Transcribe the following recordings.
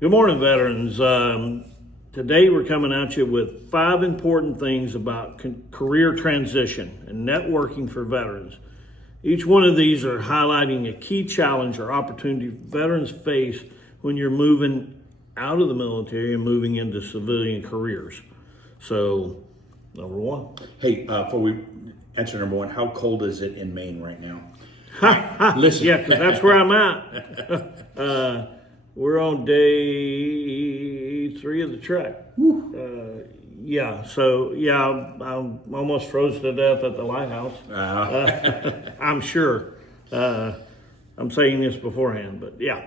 Good morning, veterans. Today we're coming at you with 5 important things about career transition and networking for veterans. Each one of these are highlighting a key challenge or opportunity veterans face when you're moving out of the military and moving into civilian careers. So, number one. Hey, before we answer number one, how cold is it in Maine right now? Listen. Yeah, because that's where I'm at. We're on day 3 of the trek. I'm almost froze to death at the lighthouse. I'm sure. I'm saying this beforehand, but yeah,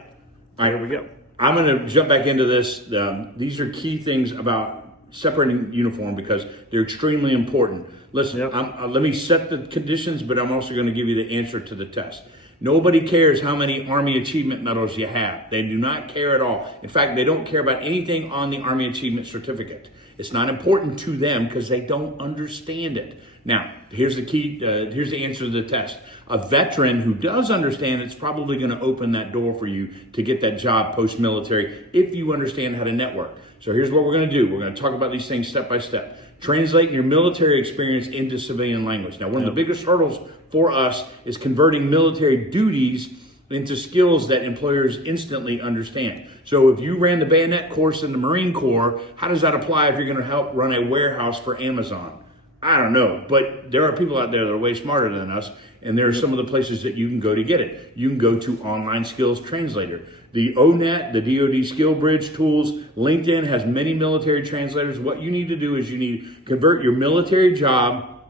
here we go. I'm going to jump back into this. These are key things about separating uniform because they're extremely important. Listen, Yep. Let me set the conditions, but I'm also going to give you the answer to the test. Nobody cares how many Army Achievement Medals you have. They do not care at all. In fact, they don't care about anything on the Army Achievement Certificate. It's not important to them because they don't understand it. Now, here's the key. Here's the answer to the test. A veteran who does understand it's probably going to open that door for you to get that job post-military if you understand how to network. So here's what we're going to do. We're going to talk about these things step by step. Translating your military experience into civilian language. Now, one of the biggest hurdles for us is converting military duties into skills that employers instantly understand. So if you ran the bayonet course in the Marine Corps, how does that apply if you're going to help run a warehouse for Amazon? I don't know, but there are people out there that are way smarter than us, and there are some of the places that you can go to get it. You can go to Online Skills Translator. The ONET, the DoD Skill Bridge tools, LinkedIn has many military translators. What you need to do is you need to convert your military job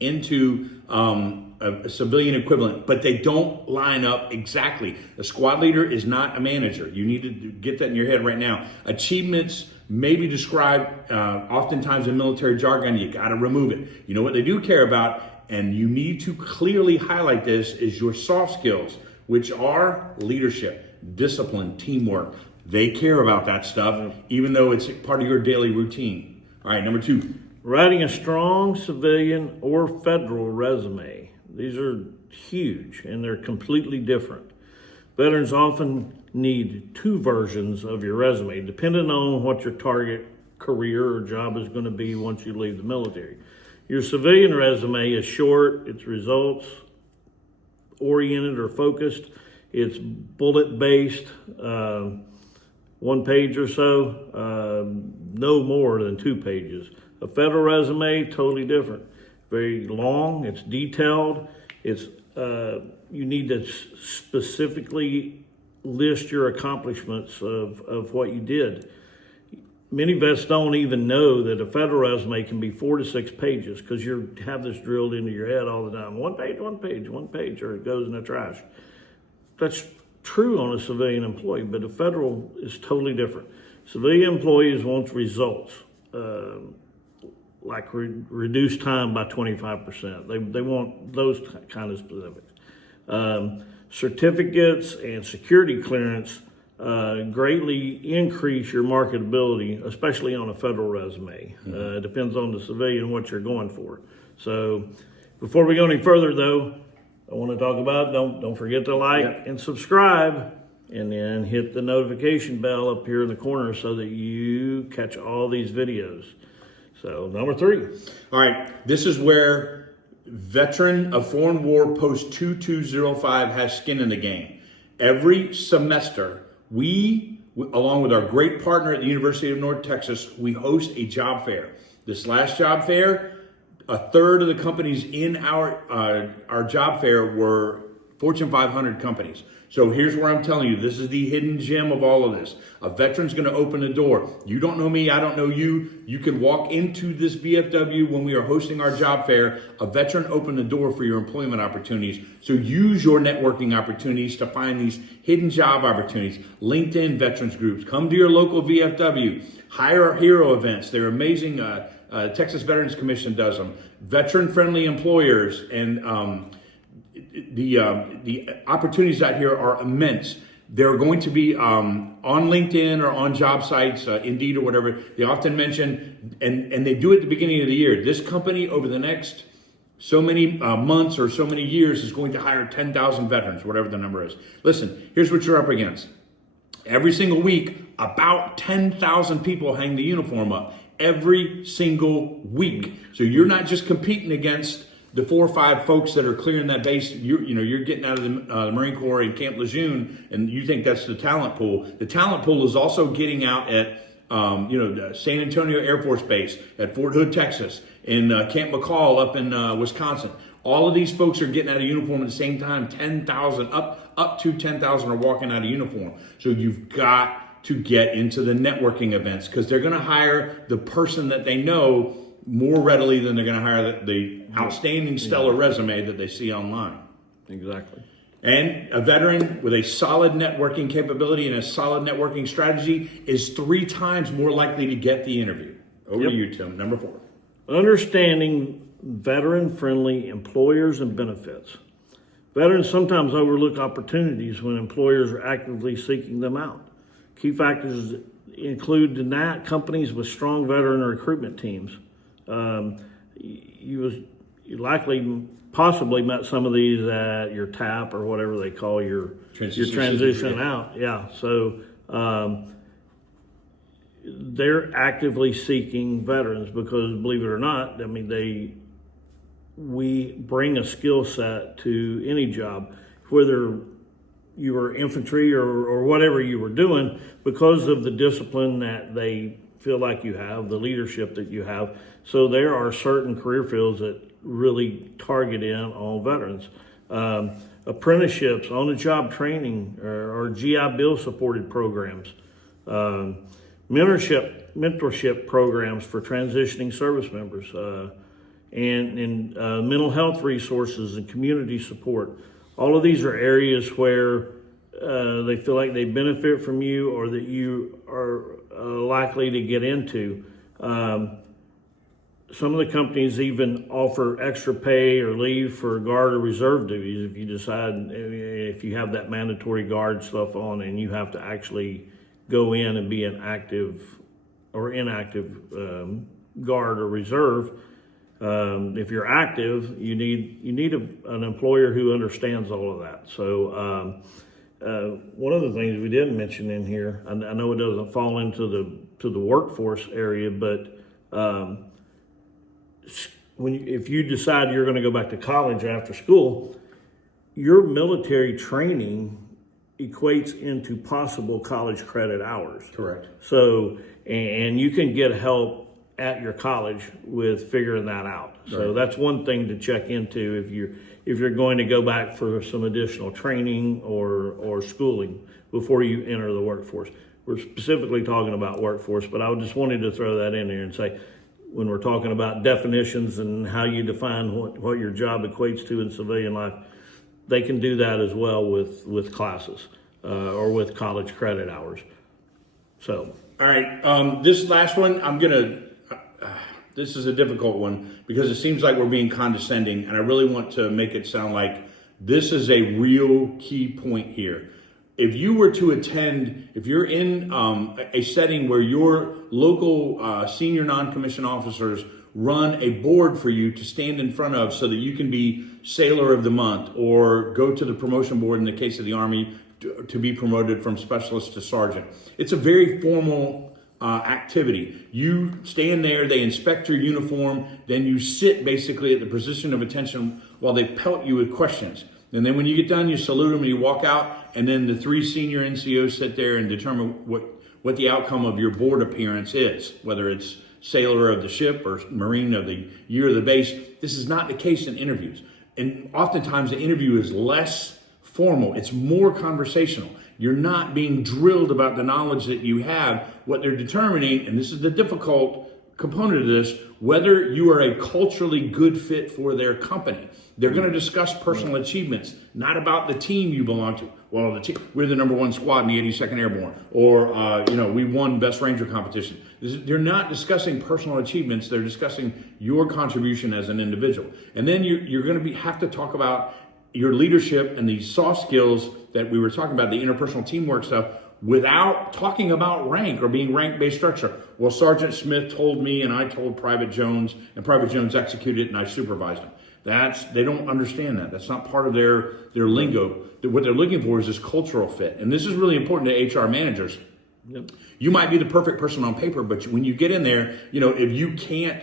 into a civilian equivalent, but they don't line up exactly. A squad leader is not a manager. You need to get that in your head right now. Achievements may be described oftentimes in military jargon. You got to remove it. You know what they do care about, and you need to clearly highlight this, is your soft skills, which are leadership, discipline, teamwork. They care about that stuff, even though it's part of your daily routine. All right, number 2. Writing a strong civilian or federal resume. These are huge and they're completely different. Veterans often need 2 versions of your resume, depending on what your target career or job is going to be once you leave the military. Your civilian resume is short, it's results oriented or focused, it's bullet based, 1 page or so, no more than 2 pages. A federal resume, totally different. Very long, it's detailed, it's you need to specifically list your accomplishments of what you did. Many vets don't even know that a federal resume can be 4 to 6 pages because you have this drilled into your head all the time. 1 page, 1 page, 1 page, or it goes in the trash. That's true on a civilian employee, but a federal is totally different. Civilian employees want results. Like reduce time by 25%. They want those kind of specifics. Certificates and security clearance greatly increase your marketability, especially on a federal resume. It depends on the civilian what you're going for. So before we go any further though, I want to talk about, don't forget to like and subscribe, and then hit the notification bell up here in the corner so that you catch all these videos. So number 3. All right, this is where veteran of foreign war post 2205 has skin in the game. Every semester, we, along with our great partner at the University of North Texas, we host a job fair. This last job fair, 1/3 of the companies in our job fair were Fortune 500 companies. So here's where I'm telling you, this is the hidden gem of all of this. A veteran's going to open the door. You don't know me, I don't know you. You can walk into this VFW when we are hosting our job fair. A veteran opened the door for your employment opportunities. So use your networking opportunities to find these hidden job opportunities. LinkedIn veterans groups. Come to your local VFW. Hire our hero events. They're amazing. Texas Veterans Commission does them. Veteran-friendly employers, and the opportunities out here are immense. They're going to be on LinkedIn or on job sites, Indeed or whatever. They often mention, and they do it at the beginning of the year. This company over the next so many months or so many years is going to hire 10,000 veterans, whatever the number is. Listen, here's what you're up against. Every single week, about 10,000 people hang the uniform up every single week. So you're not just competing against the 4 or 5 folks that are clearing that base. You're getting out of the Marine Corps in Camp Lejeune, and you think that's the talent pool. The talent pool is also getting out at the San Antonio Air Force Base, at Fort Hood, Texas, in Camp McCall up in Wisconsin. All of these folks are getting out of uniform at the same time. 10,000 up to 10,000 are walking out of uniform. So you've got to get into the networking events, because they're going to hire the person that they know more readily than they're going to hire the outstanding stellar resume that they see online. Exactly. And a veteran with a solid networking capability and a solid networking strategy is 3 times more likely to get the interview. Over to you, Tim. Number 4. Understanding veteran-friendly employers and benefits. Veterans sometimes overlook opportunities when employers are actively seeking them out. Key factors include in that companies with strong veteran recruitment teams. You likely possibly met some of these at your TAP or whatever they call your transition out. Yeah. So they're actively seeking veterans because, believe it or not, I mean, we bring a skill set to any job, whether you were infantry or whatever you were doing, because of the discipline that they feel like you have, the leadership that you have. So there are certain career fields that really target in on veterans. Apprenticeships, on-the-job training, or GI Bill supported programs. Mentorship programs for transitioning service members, and mental health resources and community support. All of these are areas where they feel like they benefit from you, or that you are likely to get into. Some of the companies even offer extra pay or leave for guard or reserve duties if you decide, if you have that mandatory guard stuff on and you have to actually go in and be an active or inactive guard or reserve. If you're active, you need an employer who understands all of that. So one of the things we didn't mention in here, I know it doesn't fall into the workforce area, but if you decide you're going to go back to college after school, your military training equates into possible college credit hours. Correct. So, and you can get help at your college with figuring that out. So that's one thing to check into if you're going to go back for some additional training or schooling before you enter the workforce. We're specifically talking about workforce, but I just wanted to throw that in there and say, when we're talking about definitions and how you define what your job equates to in civilian life, they can do that as well with classes or with college credit hours. So, all right, this last one, this is a difficult one because it seems like we're being condescending, and I really want to make it sound like this is a real key point here. If you were to attend, if you're in a setting where your local senior non-commissioned officers run a board for you to stand in front of so that you can be Sailor of the Month or go to the promotion board in the case of the Army to be promoted from specialist to sergeant. It's a very formal activity. You stand there, they inspect your uniform, then you sit basically at the position of attention while they pelt you with questions. And then when you get done, you salute them and you walk out, and then the 3 senior NCOs sit there and determine what the outcome of your board appearance is, whether it's Sailor of the Ship or Marine of the Year of the Base. This is not the case in interviews. And oftentimes the interview is less formal. It's more conversational. You're not being drilled about the knowledge that you have. What they're determining, and this is the difficult component of this, whether you are a culturally good fit for their company. They're going to discuss personal achievements, not about the team you belong to. Well, we're the number 1 squad in the 82nd Airborne, or we won Best Ranger competition. They're not discussing personal achievements. They're discussing your contribution as an individual. And then you're going to have to talk about your leadership and the soft skills that we were talking about, the interpersonal teamwork stuff, without talking about rank or being rank-based structure. Well, Sergeant Smith told me, and I told Private Jones, and Private Jones executed it, and I supervised him. They don't understand that. That's not part of their lingo. What they're looking for is this cultural fit. And this is really important to HR managers. Yep. You might be the perfect person on paper, but when you get in there, if you can't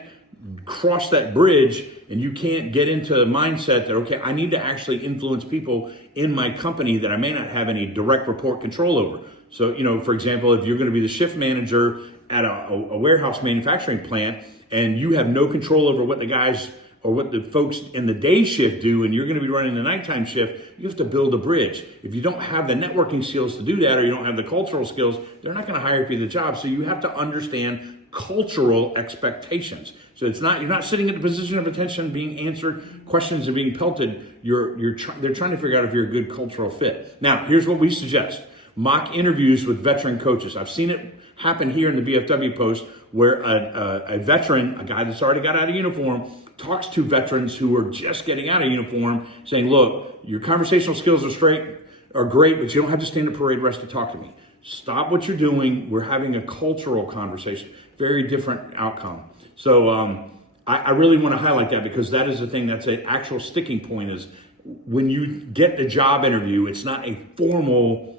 cross that bridge and you can't get into the mindset that, okay, I need to actually influence people in my company that I may not have any direct report control over. So, for example, if you're going to be the shift manager at a warehouse manufacturing plant and you have no control over what the guys or what the folks in the day shift do, and you're going to be running the nighttime shift, you have to build a bridge. If you don't have the networking skills to do that, or you don't have the cultural skills, they're not going to hire you for the job. So you have to understand cultural expectations. So you're not sitting at the position of attention being answered, questions are being pelted. They're trying to figure out if you're a good cultural fit. Now, here's what we suggest. Mock interviews with veteran coaches. I've seen it happen here in the BFW post where a veteran, a guy that's already got out of uniform, talks to veterans who are just getting out of uniform saying, look, your conversational skills are great, but you don't have to stand at parade rest to talk to me. Stop what you're doing. We're having a cultural conversation. Very different outcome. So I really want to highlight that because that is the thing that's an actual sticking point is when you get the job interview, it's not a formal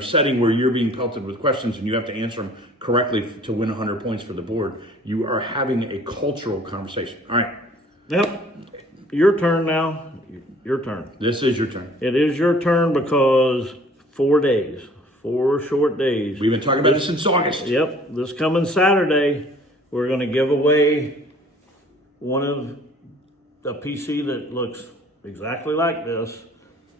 setting where you're being pelted with questions and you have to answer them correctly to win 100 points for the board. You are having a cultural conversation. All right. Yep. Your turn now. Your turn. This is your turn. It is your turn because 4 days, 4 short days. We've been talking about this since August. Yep. This coming Saturday, we're going to give away one of a PC that looks exactly like this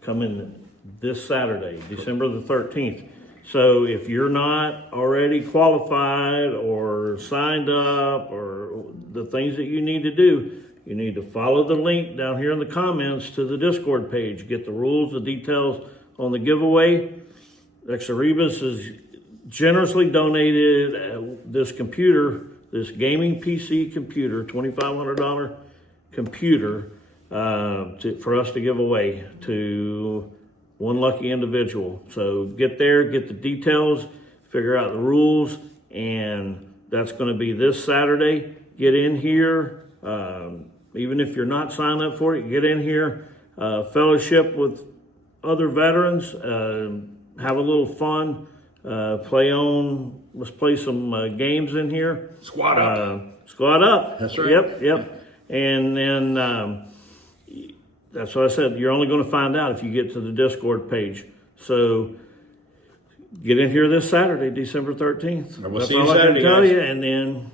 coming this Saturday, December the 13th. So if you're not already qualified or signed up or the things that you need to do, you need to follow the link down here in the comments to the Discord page. Get the rules, the details on the giveaway. Exaribus has generously donated this computer, this gaming PC computer, $2,500 computer, for us to give away to one lucky individual. So get there, get the details, figure out the rules, and that's going to be this Saturday. Get in here. Even if you're not signed up for it, get in here, fellowship with other veterans, have a little fun, let's play some games in here. Squad up. Squad up. That's right. Yep. And then that's what I said, you're only going to find out if you get to the Discord page. So get in here this Saturday, December 13th. We'll that's see you all Saturday, I can tell guys. you. And then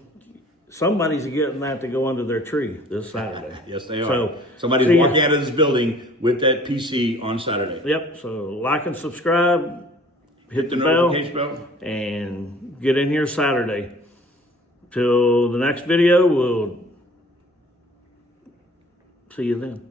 somebody's getting that to go under their tree this Saturday. Yes, they are. So, somebody's walking out of this building with that PC on Saturday. Yep. So like and subscribe, hit the notification bell, and get in here Saturday. Till the next video, we'll see you then.